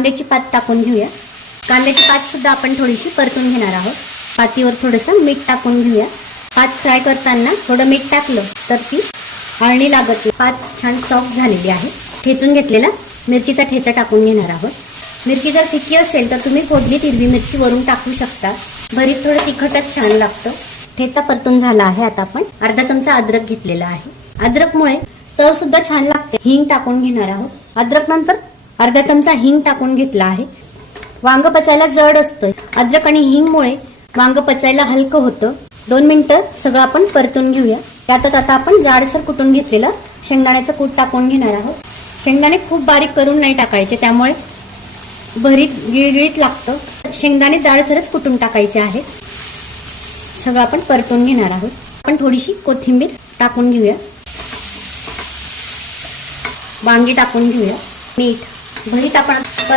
कांद्याची पात टाकून घेऊया। कांद्याची पात सुद्धा आपण थोडीशी परतून घेणार आहोत। पातीवर थोडंसं मीठ टाकून घेऊया। पात फ्राय करताना थोडं मीठ टाकलं तर ती आळणी लागत नाही। पात छान सॉफ्ट झालेली आहे। ठेचून घेतलेला मिरचीचा ठेचा टाकून घेणार आहोत। मिरची जर तिखी असेल तर तुम्ही फोडणीत हिरवी मिरची वरून टाकू शकता। भरीत थोडं तिखटच छान लागतं। ठेचा परतून झाला आहे। आता आपण अर्धा चमचा अद्रक घेतलेला आहे। अद्रकमुळे चव सुद्धा छान लागते। हिंग टाकून घेणार आहोत। अद्रक नंतर अर्धा चमचा हिंग टाकून घेतला आहे। वांग पचायला जड असतं, अद्रक आणि हिंगमुळे वांग पचायला हलकं होतं। 2 मिनिटं सगळं आपण परतून घेऊया। त्यातच आता आपण जाडसर कुटून घेतलेलं शेंगदाण्याचं कूट टाकून घेणार आहोत। शेंगदाणे खूप बारीक करून नाही टाकायचे, त्यामुळे भरीत गिळगिळीत लागतं। शेंगदाणे जाडसरच कुटून टाकायचे आहेत। सगळं आपण परतून घेणार आहोत। आपण थोडीशी कोथिंबीर टाकून घेऊया। वांगी टाकून घेऊया। मीठ, भरीत आपण